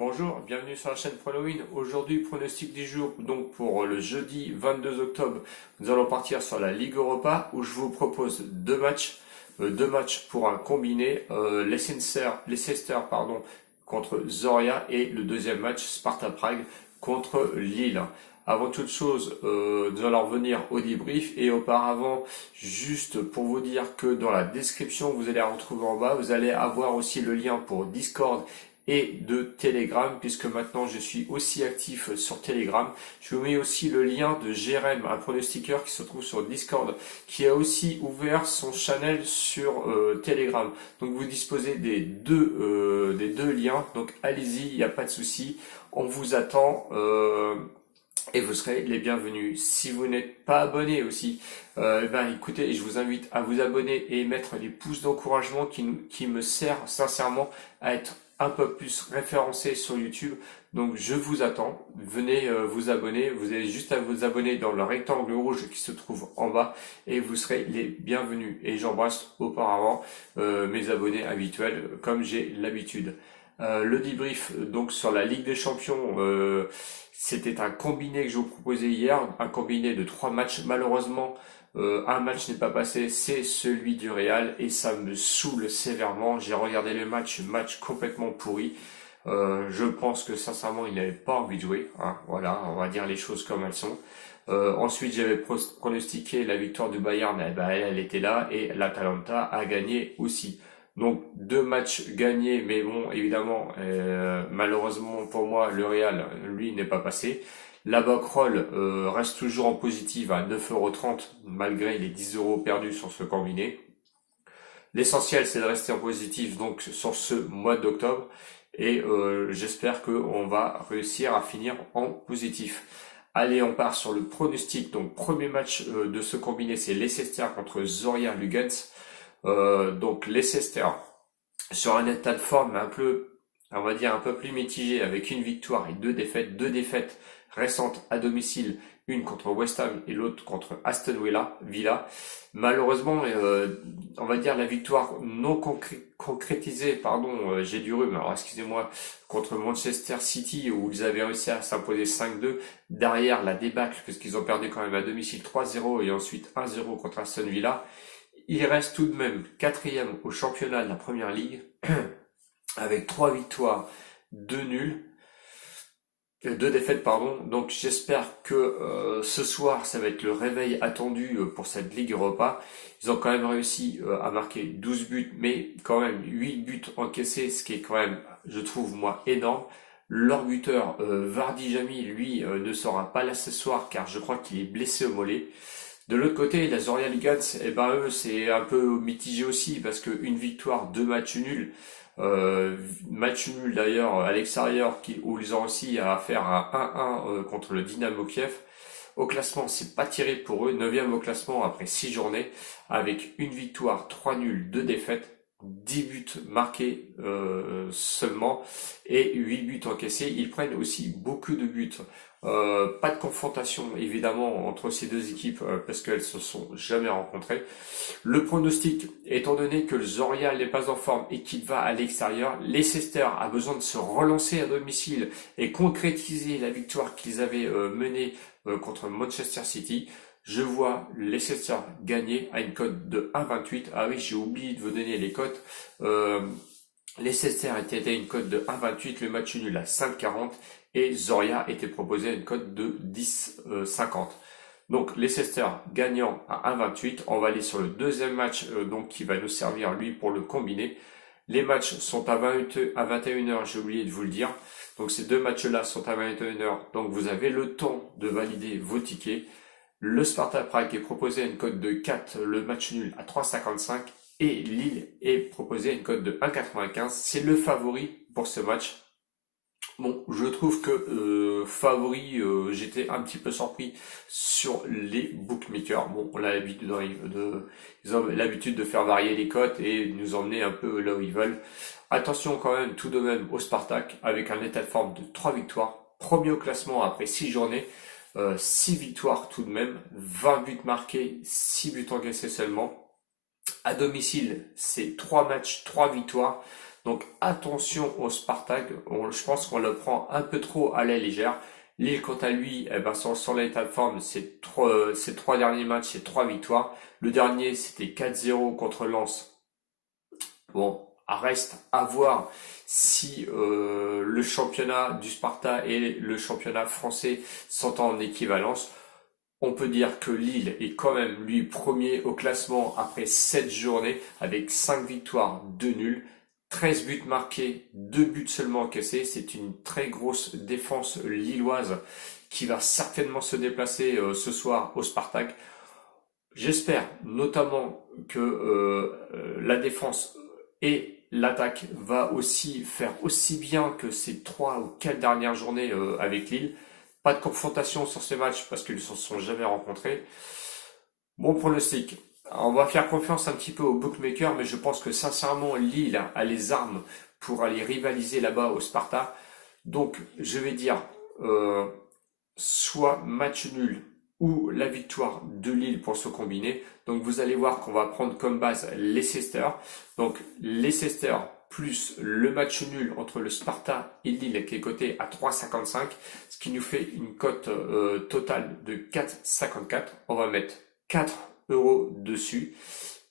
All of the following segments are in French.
Bonjour, bienvenue sur la chaîne Prolowin. Aujourd'hui, pronostic du jour. Donc pour le jeudi 22 octobre, nous allons partir sur la Ligue Europa où je vous propose deux matchs pour un combiné. Leicester, contre Zorya et le deuxième match Sparta Prague contre Lille. Avant toute chose, nous allons revenir au débrief et auparavant, juste pour vous dire que dans la description, vous allez retrouver en bas, vous allez avoir aussi le lien pour Discord et de Telegram, puisque maintenant je suis aussi actif sur Telegram. Je vous mets aussi le lien de Jérém, un pronostiqueur qui se trouve sur Discord, qui a aussi ouvert son channel sur Telegram. Donc vous disposez des deux liens, donc allez-y, il n'y a pas de souci, on vous attend. Et vous serez les bienvenus. Si vous n'êtes pas abonné aussi, écoutez, je vous invite à vous abonner et mettre les pouces d'encouragement qui me servent sincèrement à être un peu plus référencé sur YouTube. Donc je vous attends, venez vous abonner, vous avez juste à vous abonner dans le rectangle rouge qui se trouve en bas et vous serez les bienvenus. Et j'embrasse auparavant mes abonnés habituels comme j'ai l'habitude. Le débrief donc sur la Ligue des Champions, c'était un combiné que je vous proposais hier, un combiné de 3 matchs. Malheureusement, un match n'est pas passé, c'est celui du Real et ça me saoule sévèrement. J'ai regardé le match complètement pourri. Je pense que sincèrement, il n'avait pas envie de jouer, hein. Voilà, on va dire les choses comme elles sont. Ensuite, j'avais pronostiqué la victoire du Bayern, eh ben, elle était là et l'Atalanta a gagné aussi. Donc 2 matchs gagnés, mais bon, évidemment, malheureusement pour moi, le Real, lui, n'est pas passé. La Backroll reste toujours en positive à 9,30 € malgré les 10 € perdus sur ce combiné. L'essentiel, c'est de rester en positif donc sur ce mois d'octobre et j'espère qu'on va réussir à finir en positif. Allez, on part sur le pronostic. Donc premier match de ce combiné, c'est Leicester contre Zorya Lugansk. Donc Leicester sur un état de forme un peu, on va dire un peu plus mitigé avec une victoire et deux défaites récentes à domicile, une contre West Ham et l'autre contre Aston Villa. Malheureusement, on va dire la victoire non concrétisée, pardon, j'ai du rhume, alors excusez-moi, contre Manchester City où ils avaient réussi à s'imposer 5-2, derrière la débâcle parce qu'ils ont perdu quand même à domicile 3-0 et ensuite 1-0 contre Aston Villa. Il reste tout de même quatrième au championnat de la Première Ligue avec 3 victoires, 2 nuls, 2 défaites pardon. Donc j'espère que ce soir ça va être le réveil attendu pour cette Ligue Europa. Ils ont quand même réussi à marquer 12 buts, mais quand même 8 buts encaissés, ce qui est quand même, je trouve moi, énorme. Leur buteur Vardy Jami, lui, ne sera pas là ce soir car je crois qu'il est blessé au mollet. De l'autre côté, la Zorya Lugansk, eh ben eux, c'est un peu mitigé aussi parce qu'une victoire, 2 matchs nuls. Match nul d'ailleurs à l'extérieur où ils ont réussi à faire un 1-1 contre le Dynamo Kiev. Au classement, c'est pas tiré pour eux. 9e au classement après 6 journées avec une victoire, 3 nuls, 2 défaites. 10 buts marqués seulement et 8 buts encaissés. Ils prennent aussi beaucoup de buts. Pas de confrontation évidemment entre ces deux équipes parce qu'elles se sont jamais rencontrées. Le pronostic, étant donné que le Zorya n'est pas en forme et qu'il va à l'extérieur, Leicester a besoin de se relancer à domicile et concrétiser la victoire qu'ils avaient menée contre Manchester City. Je vois Leicester gagner à une cote de 1,28. Ah oui, j'ai oublié de vous donner les cotes. Leicester était à une cote de 1,28, le match nul à 5,40 et Zorya était proposé à une cote de 10,50. Donc Leicester gagnant à 1,28. On va aller sur le deuxième match donc qui va nous servir lui pour le combiné. Les matchs sont à 21h, j'ai oublié de vous le dire. Donc ces 2 matchs-là sont à 21h. Donc vous avez le temps de valider vos tickets. Le Sparta Prague est proposé à une cote de 4, le match nul à 3,55 et Lille est proposé à une cote de 1,95. C'est le favori pour ce match. Bon, je trouve que favori, j'étais un petit peu surpris sur les bookmakers. Bon, on a l'habitude ils ont l'habitude de faire varier les cotes et nous emmener un peu là où ils veulent. Attention quand même tout de même au Spartak avec un état de forme de 3 victoires. Premier au classement après 6 journées. 6 victoires tout de même, 20 buts marqués, 6 buts encaissés seulement. À domicile, c'est 3 matchs, 3 victoires. Donc attention au Spartak, je pense qu'on le prend un peu trop à la légère. Lille, quant à lui, eh ben, sur l'état de forme, ses trois derniers matchs, c'est 3 victoires. Le dernier, c'était 4-0 contre Lens. Bon, reste à voir si le championnat du Sparta et le championnat français sont en équivalence. On peut dire que Lille est quand même, lui, premier au classement après 7 journées avec 5 victoires, 2 nuls, 13 buts marqués, 2 buts seulement encaissés. C'est une très grosse défense lilloise qui va certainement se déplacer ce soir au Spartak. J'espère notamment que la défense et l'attaque va aussi faire aussi bien que ces 3 ou 4 dernières journées avec Lille. Pas de confrontation sur ces matchs parce qu'ils ne se sont jamais rencontrés. Bon pronostic. On va faire confiance un petit peu aux bookmakers, mais je pense que sincèrement Lille a les armes pour aller rivaliser là-bas au Sparta. Donc je vais dire euh, soit match nul ou la victoire de Lille pour se combiner. Donc vous allez voir qu'on va prendre comme base Leicester. Donc Leicester plus le match nul entre le Sparta et Lille qui est coté à 3,55, ce qui nous fait une cote totale de 4,54. On va mettre 4 euros dessus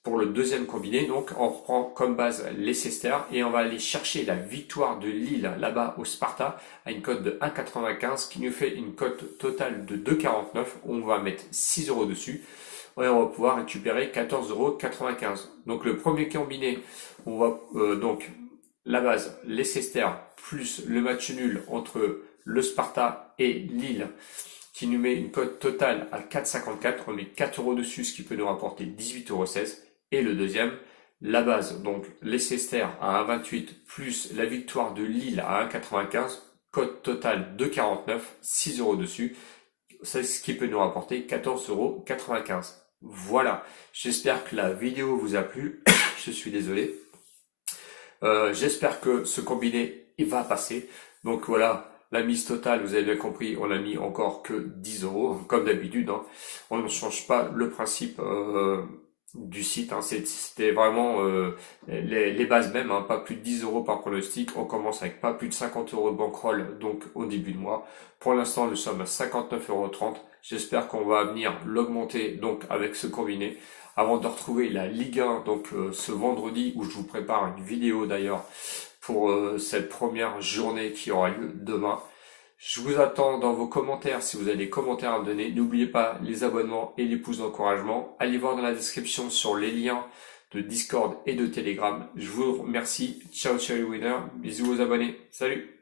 pour le deuxième combiné. Donc on reprend comme base Leicester et on va aller chercher la victoire de Lille là-bas au Sparta à une cote de 1,95 qui nous fait une cote totale de 2,49. On va mettre 6 euros dessus et on va pouvoir récupérer 14,95 euros. Donc le premier combiné, on va donc la base Leicester plus le match nul entre le Sparta et Lille qui nous met une cote totale à 4,54. On met 4 euros dessus, ce qui peut nous rapporter 18,16 euros. Et le deuxième, la base, donc Leicester à 1,28 plus la victoire de Lille à 1,95, cote totale de 49, 6 euros dessus. C'est ce qui peut nous rapporter 14,95 euros. Voilà, j'espère que la vidéo vous a plu. Je suis désolé. J'espère que ce combiné il va passer. Donc voilà, la mise totale, vous avez bien compris, on n'a mis encore que 10 euros, comme d'habitude. Hein. On ne change pas le principe du site. Hein. C'était vraiment les bases même, hein. Pas plus de 10 euros par pronostic. On commence avec pas plus de 50 euros de bankroll donc au début de mois. Pour l'instant, nous sommes à 59,30 euros. J'espère qu'on va venir l'augmenter donc avec ce combiné avant de retrouver la Ligue 1 donc ce vendredi où je vous prépare une vidéo d'ailleurs pour cette première journée qui aura lieu demain. Je vous attends dans vos commentaires si vous avez des commentaires à me donner. N'oubliez pas les abonnements et les pouces d'encouragement. Allez voir dans la description sur les liens de Discord et de Telegram. Je vous remercie. Ciao ciao les winners. Bisous aux abonnés. Salut.